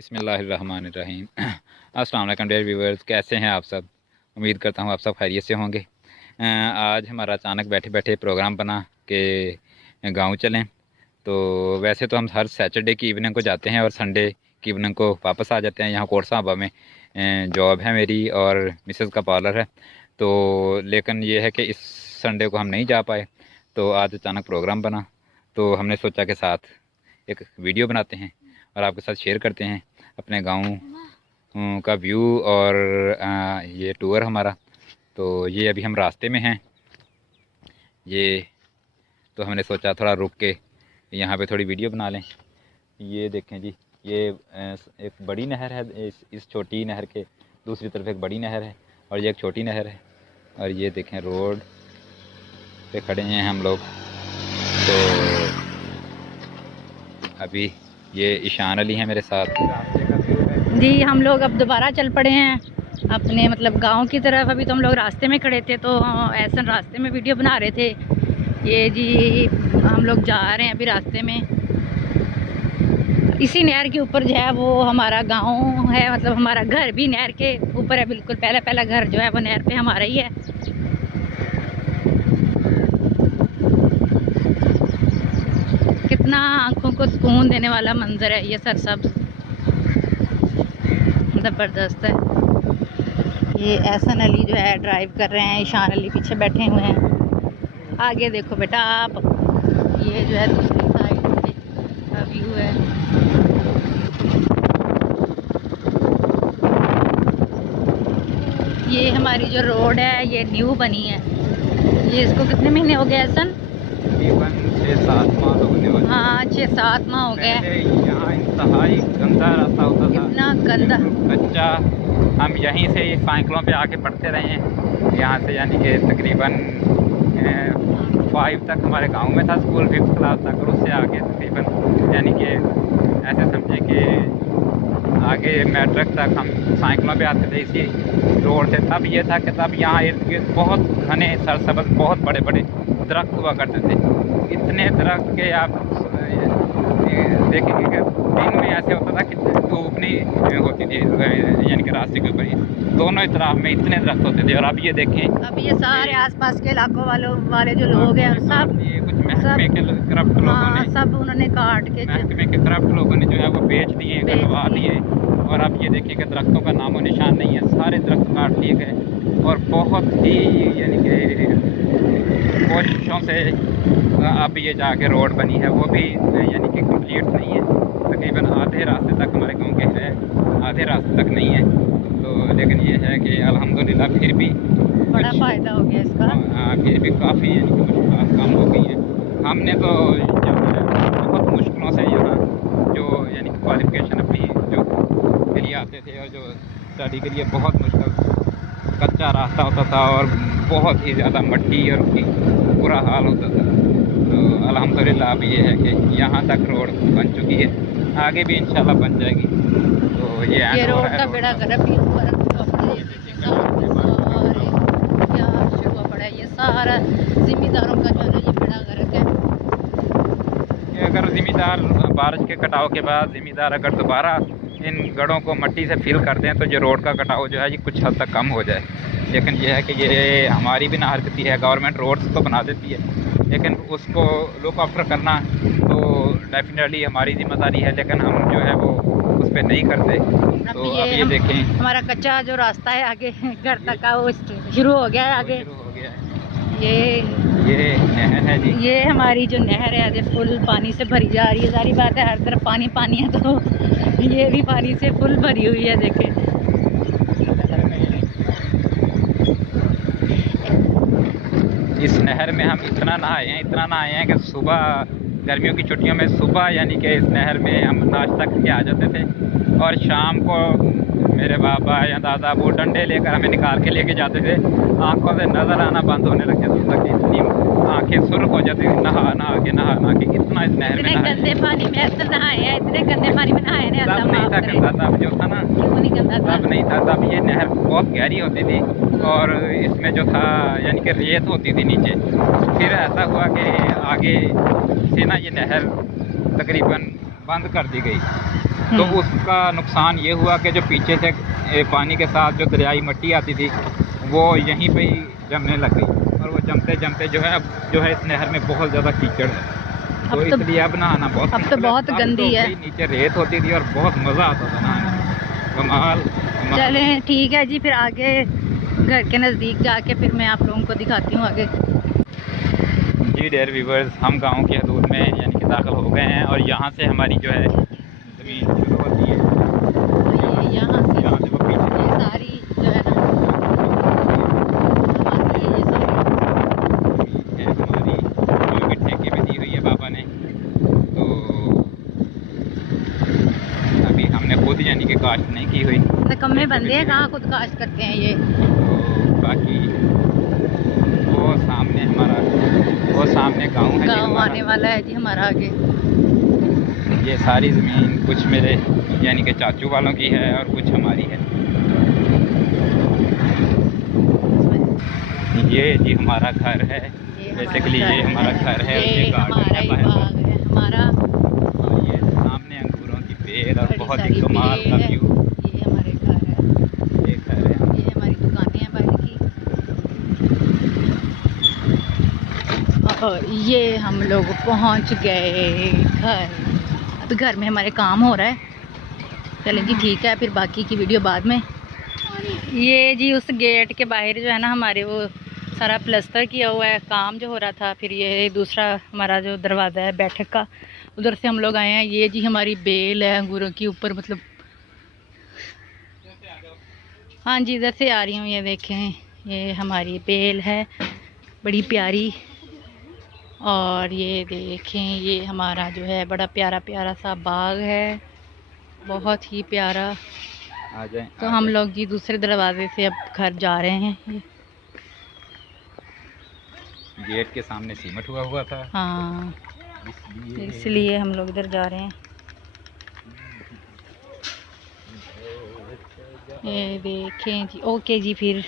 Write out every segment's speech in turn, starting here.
बिस्मिल्लाहिर्रहमानिर्रहीम। अस्सलाम वालेकुम डियर व्यूअर्स, कैसे हैं आप सब। उम्मीद करता हूँ आप सब खैरियत से होंगे। आज हमारा अचानक बैठे बैठे प्रोग्राम बना कि गांव चलें। तो वैसे तो हम हर सैटरडे की इवनिंग को जाते हैं और संडे की इवनिंग को वापस आ जाते हैं। यहाँ कोट साहबा में जॉब है मेरी और मिसेज़ का पार्लर है। तो लेकिन ये है कि इस संडे को हम नहीं जा पाए, तो आज अचानक प्रोग्राम बना तो हमने सोचा कि साथ एक वीडियो बनाते हैं और आपके साथ शेयर करते हैं अपने गांव का व्यू और ये टूर हमारा। तो ये अभी हम रास्ते में हैं। ये तो हमने सोचा थोड़ा रुक के यहाँ पे थोड़ी वीडियो बना लें। ये देखें जी, ये एक बड़ी नहर है। इस छोटी नहर के दूसरी तरफ एक बड़ी नहर है और ये एक छोटी नहर है। और ये देखें रोड पे खड़े हैं हम लोग। तो अभी ये ईशान अली हैं मेरे साथ जी। हम लोग अब दोबारा चल पड़े हैं अपने मतलब गांव की तरफ। अभी तो हम लोग रास्ते में खड़े थे तो ऐसा रास्ते में वीडियो बना रहे थे। ये जी हम लोग जा रहे हैं अभी रास्ते में। इसी नहर के ऊपर जो है वो हमारा गांव है, मतलब हमारा घर भी नहर के ऊपर है बिल्कुल। पहला घर जो है वो नहर पे हमारा ही है। कितना आंखों को सुकून देने वाला मंजर है ये सरसब्ज, ज़बरदस्त है। ये एहसन अली जो है ड्राइव कर रहे हैं, ईशान अली पीछे बैठे हुए हैं। आगे देखो बेटा आप, ये जो है दूसरी साइड का व्यू है। ये हमारी जो रोड है ये न्यू बनी है। ये इसको कितने महीने हो गए एहसन? तकरीबन 6-7 माह होने वाले। हाँ 6-7 माह हो गए। यहाँ इंतहाई गंदा रास्ता होता था, इतना गंदा कच्चा। हम यहीं से साइकिलों पे आके पढ़ते रहे हैं यहाँ से, यानी कि तकरीबन 5 तक हमारे गांव में था स्कूल, 5th क्लास तक। और उससे आगे तकरीबन यानी कि ऐसे समझें कि आगे मैट्रिक तक हम साइकिलों पे आते थे इसी रोड से। तब ये था कि तब यहाँ इर्द गिर्द बहुत घने सरसब्ज़ बहुत बड़े बड़े दरख्त हुआ करते थे। इतने दरख्त के आप देखेंगे कि दिन में ऐसे होता था कि धूप नहीं होती थी, यानी कि रास्ते के ऊपर ही दोनों तरफ में इतने दरख्त होते थे। और अब ये देखें, अब ये सारे आसपास के इलाकों वाले जो लोग हैं सब, ये कुछ महकमे के करप्ट लोगों ने, सब उन्होंने काट के, महकमे के करप्ट लोगों ने जो है वो बेच दिए, कटवा दिए। और अब ये देखिए कि दरख्तों का नामो निशान नहीं है, सारे दरख्त काट लिए गए। और बहुत ही यानी कि कोशिशों से अब ये जाके रोड बनी है, वो भी यानी कि कंप्लीट नहीं है। तकरीबन आधे रास्ते तक हमारे गांव के है, आधे रास्ते तक नहीं है। तो लेकिन ये है कि अल्हम्दुलिल्लाह फिर भी बड़ा फ़ायदा हो गया इसका। फिर भी काफ़ी यानी कि मुश्किलात कम हो गई हैं। हमने तो जो है बहुत मुश्किलों से यहाँ जो यानी कि क्वालिफिकेशन अपनी जो के लिए आते थे और जो स्टडी के लिए बहुत मुश्किल कच्चा रास्ता होता था और बहुत ही ज़्यादा मट्टी और बुरा हाल होता था। तो अल्हम्दुलिल्लाह अब ये है कि यहाँ तक रोड बन चुकी है, आगे भी इंशाल्लाह बन जाएगी। तो ये रोड का बेड़ा गर्क भी हुआ पड़ा है। ये सारा जिम्मेदारों का जो है ये बेड़ा गर्क है। अगर ज़िम्मेदार बारिश के कटाव के बाद ज़िम्मेदार अगर दोबारा इन गढ़ों को मट्टी से फिल कर दें तो जो रोड का कटाव जो है ये कुछ हद तक कम हो जाए। लेकिन ये है कि ये हमारी भी नाहरकती है। गवर्नमेंट रोड्स तो बना देती है लेकिन उसको लुक आफ्टर करना तो डेफिनेटली हमारी जिम्मेदारी है, लेकिन हम जो है वो उस पर नहीं करते। तो अब ये देखें हमारा कच्चा जो रास्ता है आगे घर तक का वो शुरू हो गया है। आगे ये नहर है जी। ये हमारी जो नहर है आज फुल पानी से भरी जा रही है। सारी बात है, हर तरफ पानी पानी है, तो ये भी पानी से फुल भरी हुई है। देखें इस नहर में हम इतना नहाए हैं कि सुबह गर्मियों की छुट्टियों में सुबह यानी कि इस नहर में हम नाश्ता करके आ जाते थे और शाम को मेरे बाबा या दादा वो डंडे लेकर हमें निकाल के लेके जाते थे। आंखों से नज़र आना बंद होने लग जाता था कि इतनी आंखें सुर्ख हो जाती थी नहा के इतना इस नहर में गंदे पानी में नहाए हैं, इतने गंदे पानी में नहाए हैं। तब नहीं था गंदा, तब जो था ना नहीं गंदा था, तब नहीं था। तब ये नहर बहुत गहरी होती थी और इसमें जो था यानी कि रेत होती थी नीचे। फिर ऐसा हुआ कि आगे से ना ये नहर तकरीबन बंद कर दी गई तो उसका नुकसान ये हुआ कि जो पीछे से पानी के साथ जो दरियाई मिट्टी आती थी वो यहीं पे ही जमने लग गई, और वो जमते जमते जो है अब जो है इस नहर में बहुत ज़्यादा कीचड़ है। तो इसलिए अब नहाना बहुत अब तो बहुत गंदी है। नीचे रेत होती थी और बहुत मज़ा आता था नहाने। कमाल। चलें ठीक है जी, फिर आगे घर के नज़दीक जाके फिर मैं आप लोगों को दिखाती हूँ आगे। जी डियर व्यूवर्स, हम गांव की हदूद में यानी कि दाखिल हो गए हैं और यहाँ से हमारी जो है ज़मीन शुरू होती है। ये यहाँ से वो पीछे ये सारी जो है ना है हमारी, जो भी ठेके में दी हुई है पापा ने। तो अभी हमने खुद यानी कि काश्त नहीं की हुई, कम्मे बंदे हैं, कहाँ खुद काश्त करते हैं ये। तो बाकी वो सामने हमारा, वो सामने गांव है, गाँव आने वाला है जी हमारा आगे। ये सारी ज़मीन कुछ मेरे यानी कि चाचू वालों की है और कुछ हमारी है। ये जी हमारा घर है, बेसिकली ये हमारा घर है, ये हमारा ही बाग है हमारा। और ये सामने अंगूरों की पेड़ और बहुत ही कमाल का व्यू। ये हमारे घर है, ये घर है, ये हमारी दुकानें हैं बाहर की। और ये हम लोग पहुंच गए घर। अब घर में हमारे काम हो रहा है। चलें जी ठीक है, फिर बाकी की वीडियो बाद में। ये जी उस गेट के बाहर जो है ना हमारे वो सारा प्लस्तर किया हुआ है, काम जो हो रहा था। फिर ये दूसरा हमारा जो दरवाज़ा है बैठक का, उधर से हम लोग आए हैं। ये जी हमारी बेल है अंगूरों की ऊपर, मतलब हाँ जी इधर से आ रही हूँ। ये देखें, ये हमारी बेल है बड़ी प्यारी। और ये देखें, ये हमारा जो है बड़ा प्यारा प्यारा सा बाग है, बहुत ही प्यारा। आ जाए। तो हम लोग जी दूसरे दरवाजे से अब घर जा रहे हैं। गेट के सामने सीमेंट हुआ था, हाँ इसलिए हम लोग इधर जा रहे हैं। ये देखें जी। ओके जी, फिर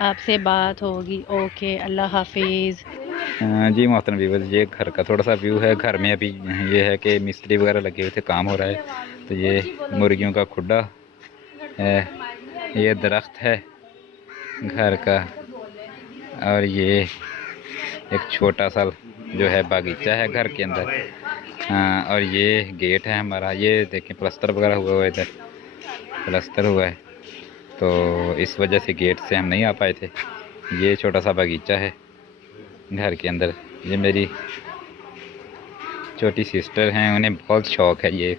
आपसे बात होगी। ओके, अल्लाह हाफिज़। जी मोहतरम व्यूअर्स, ये घर का थोड़ा सा व्यू है। घर में अभी ये है कि मिस्त्री वगैरह लगे हुए थे, काम हो रहा है। तो ये मुर्गियों का खुड्डा है, ये दरख्त है घर का, और ये एक छोटा सा जो है बागीचा है घर के अंदर। हाँ, और ये गेट है हमारा। ये देखें प्लस्तर वगैरह हुआ है, इधर प्लस्तर हुआ है, तो इस वजह से गेट से हम नहीं आ पाए थे। ये छोटा सा बागीचा है घर के अंदर। ये मेरी छोटी सिस्टर हैं, उन्हें बहुत शौक़ है ये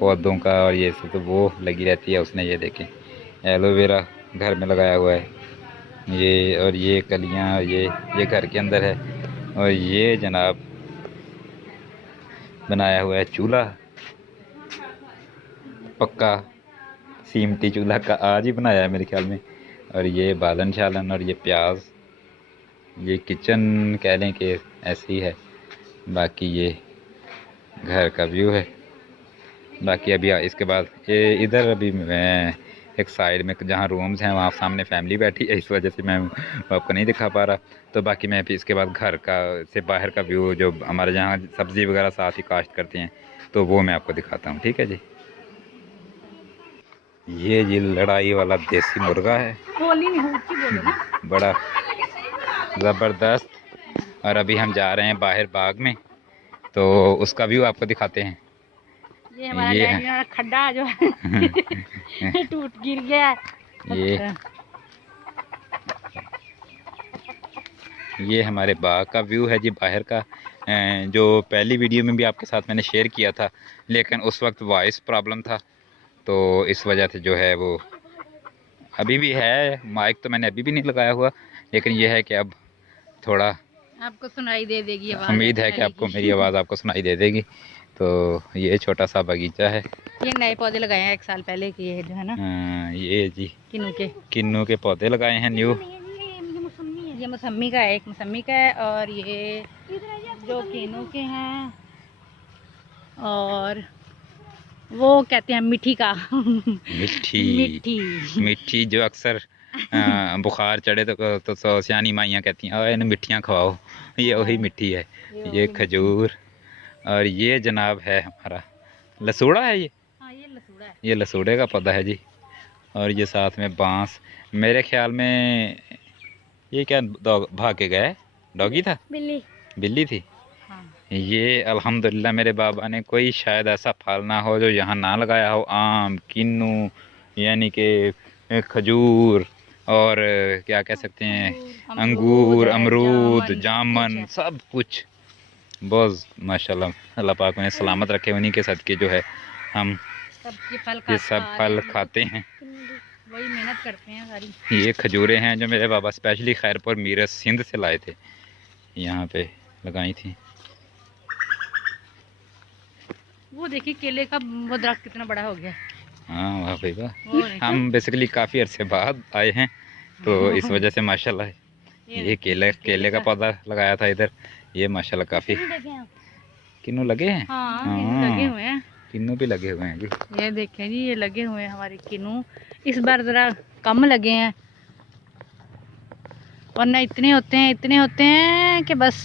पौधों का, और ये सब तो वो लगी रहती है। उसने ये देखें एलोवेरा घर में लगाया हुआ है, ये और ये कलियां, ये घर के अंदर है। और ये जनाब बनाया हुआ है चूल्हा, पक्का सीमती चूल्हा का, आज ही बनाया है मेरे ख्याल में। और ये बालन शालन और ये प्याज, ये किचन कह लें कि ऐसी है। बाकी ये घर का व्यू है। बाकी अभी इसके बाद ये इधर अभी मैं एक साइड में जहाँ रूम्स हैं वहाँ सामने फैमिली बैठी है, इस वजह से मैं आपको नहीं दिखा पा रहा। तो बाकी मैं फिर इसके बाद घर का से बाहर का व्यू, जो हमारे जहाँ सब्ज़ी वगैरह साथ ही काश्त करते हैं, तो वो मैं आपको दिखाता हूँ। ठीक है जी। ये जी लड़ाई वाला देसी मुर्गा है, बड़ा ज़बरदस्त। और अभी हम जा रहे हैं बाहर बाग में, तो उसका व्यू आपको दिखाते हैं। ये हमारा खड्डा जो है टूट गिर गया है। ये हमारे बाग का व्यू है जी, बाहर का, जो पहली वीडियो में भी आपके साथ मैंने शेयर किया था, लेकिन उस वक्त वॉइस प्रॉब्लम था, तो इस वजह से जो है वो अभी भी है। माइक तो मैंने अभी भी नहीं लगाया हुआ, लेकिन यह है कि अब थोड़ा आपको सुनाई दे देगी आवाज़। उम्मीद है कि आपको मेरी आवाज़ आपको सुनाई दे देगी। तो ये छोटा सा बगीचा है, ये नए पौधे लगाए हैं 1 साल पहले के, ये जो है ना। ये जी किन्नू के पौधे लगाए हैं न्यू। ये मौसमी का है, एक मौसमी का है, और ये जो किन्नू के हैं, और वो कहते हैं मिठी का मिठी जो अक्सर बुखार चढ़े तो सियानी माइयाँ कहती हैं इन्हें मिठियाँ खवाओ, ये वही मिठी है। ये खजूर और ये जनाब है हमारा लसूड़ा है ये। हाँ ये लसूड़ा है। ये लसूड़े का पौधा है जी। और ये साथ में बांस, मेरे ख्याल में ये क्या भाग के गया है, डॉगी था, बिल्ली। बिल्ली थी। हाँ। ये अल्हम्दुलिल्लाह मेरे बाबा ने कोई शायद ऐसा फल ना हो जो यहाँ ना लगाया हो। आम, किन्नू, यानी कि खजूर, और क्या कह सकते हैं, अंगूर, अमरूद, जामन, सब कुछ बहुत माशाल्लाह। अल्लाह पाक उन्हें सलामत रखे, उन्हीं के सदके जो है हम ये सब फल खाते हैं। वही मेहनत करते हैं सारी। ये खजूरें हैं जो मेरे बाबा स्पेशली खैरपुर मीरस सिंध से लाए थे, यहाँ पे लगाई थी। वो देखिए केले का वो दरख्त कितना बड़ा हो गया। हाँ वाह भाई वाह। हम बेसिकली काफ़ी अरसे बाद आए हैं तो इस वजह से माशाल्लाह ये केले का पौधा लगाया था इधर। ये माशाल्लाह काफ़ी किन्नू लगे हैं। हाँ, लगे हुए हैं, किन्नू भी लगे हुए हैं जी। ये देखें जी, ये लगे हुए हैं हमारे किन्नू। इस बार ज़रा कम लगे हैं, वरना इतने होते हैं कि बस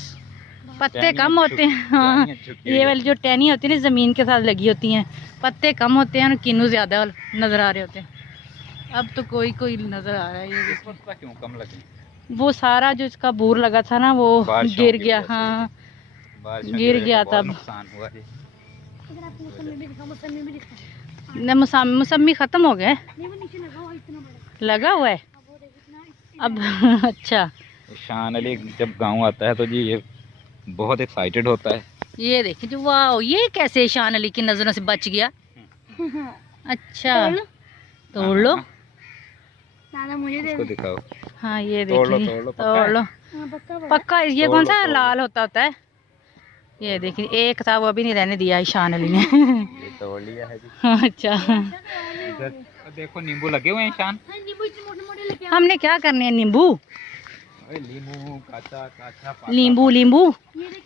पत्ते कम होते हैं। हाँ, ये वाली जो टहनी होती है ना ज़मीन के साथ लगी होती हैं, पत्ते कम होते हैं और किन्नू ज़्यादा नज़र आ रहे होते हैं। अब तो कोई नज़र आ रहा है। ये पत्ता क्यों कम लगे? वो सारा जो इसका बूर लगा था ना वो गिर गया। हाँ, गिर गया था। नुकसान हुआ जी। मौसमी ख़त्म हो गए, लगा हुआ है अब। अच्छा, शान अली जब गांव आता है तो जी ये बहुत एक्साइटेड होता है। ये देखिए जो, वाह, ये कैसे शान अली की नज़रों से बच गया। अच्छा, तोड़ लो नाना, मुझे दे इसको दिखाओ। हाँ ये देखिए, तोड़ लो। पक्का पक्का ये कौन सा लाल होता है? ये देखिए, एक था वो अभी नहीं रहने दिया शान अली ने। ये तोड़ लिया है जी। अच्छा, इधर देखो नींबू लगे हुए हैं शान। हमने क्या करने हैं नींबू? नींबू नींबू।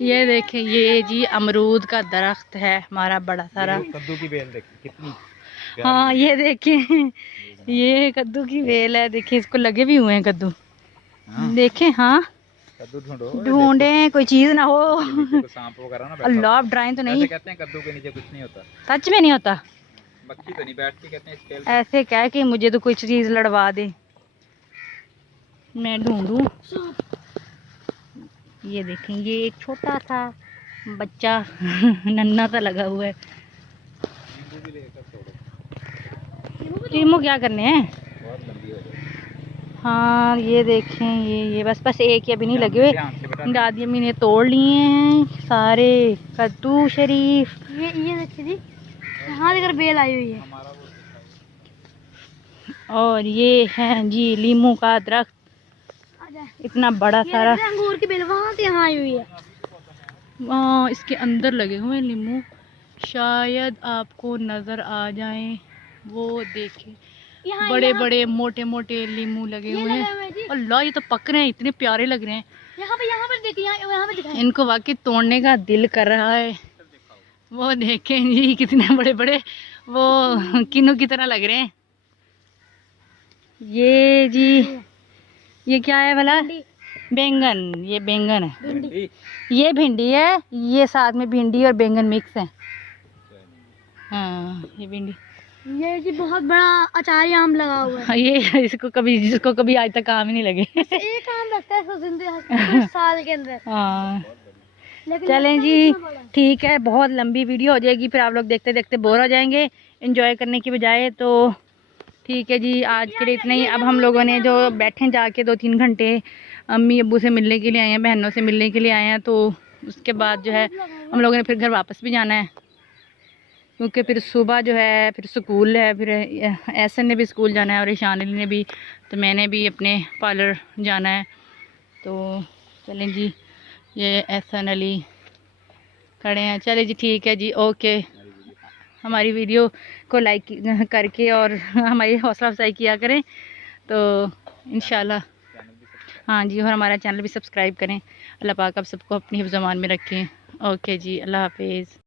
ये देखें, ये जी अमरूद का दरख्त है हमारा बड़ा सारा। कद्दू की बेल देखिए कितनी। हाँ ये देखिए, ये कद्दू की बेल है। देखिए इसको लगे भी हुए हैं कद्दू। देखें, हाँ कद्दू ढूंढे कोई चीज ना हो। सांप वगैरह ना बैठा। अल्लाह, ड्राइंग तो नहीं। कहते हैं कद्दू के नीचे कुछ नहीं होता। सच में नहीं होता? मक्खी तो नहीं बैठती, कहते हैं स्केल। ऐसे क्या कि मुझे तो कुछ चीज लड़वा दे, मैं ढूंढूं। ये देखें, ये एक छोटा सा बच्चा नन्ना सा लगा हुआ है। नींबू क्या करने हैं? हाँ ये देखें, ये बस एक ही अभी नहीं लगे हुए। दादी अम्मी ने तोड़ लिए हैं सारे कद्दू शरीफ। ये देखिए जी, यहाँ देखकर बेल आई हुई है। और ये है जी लीमू का दरख्त, इतना बड़ा सारा। अंगूर की बेल वहाँ से यहाँ आई हुई है। वहाँ इसके अंदर लगे हुए हैं लीमू, शायद आपको नजर आ जाएं। वो देखें, बड़े बड़े मोटे मोटे लीमू लगे हुए हैं। अल्लाह, ये तो पक रहे हैं, इतने प्यारे लग रहे हैं। यहाँ पे देखिए, यहाँ पे दिखाएं। इनको वाकई तोड़ने का दिल कर रहा है। वो देखें जी, कितने बड़े बड़े वो किन्नू की तरह लग रहे हैं। ये जी, ये क्या है भला? बैंगन। ये बैंगन है, ये भिंडी है। ये साथ में भिंडी और बैंगन मिक्स है। हाँ ये भिंडी। ये जी बहुत बड़ा अचारी आम लगा हुआ है। हाँ, ये जिसको कभी आज तक काम ही नहीं लगे। एक आम लगता है जिंदगी साल के अंदर। हाँ चलें जी, ठीक है, बहुत लंबी वीडियो हो जाएगी, फिर आप लोग देखते देखते बोर हो जाएंगे एंजॉय करने की बजाय। तो ठीक है जी, आज के लिए इतना ही। अब हम लोगों ने जो बैठे जाके 2-3 घंटे अम्मी अब्बू से मिलने के लिए आए हैं, बहनों से मिलने के लिए आए हैं, तो उसके बाद जो है हम लोगों ने फिर घर वापस भी जाना है, क्योंकि फिर सुबह जो है फिर स्कूल है, फिर एहसन ने भी स्कूल जाना है और ईशान अली ने भी, तो मैंने भी अपने पार्लर जाना है। तो चलें जी, ये एहसन अली खड़े हैं। चले जी, ठीक है जी, ओके। हमारी वीडियो को लाइक करके और हमारी हौसला अफजाई किया करें, तो इंशाल्लाह। हाँ जी, और हमारा चैनल भी सब्सक्राइब करें। अल्लाह पाक आप सबको अपनी हिफ्ज़-ए-मान में रखें। ओके जी, अल्लाह हाफिज़।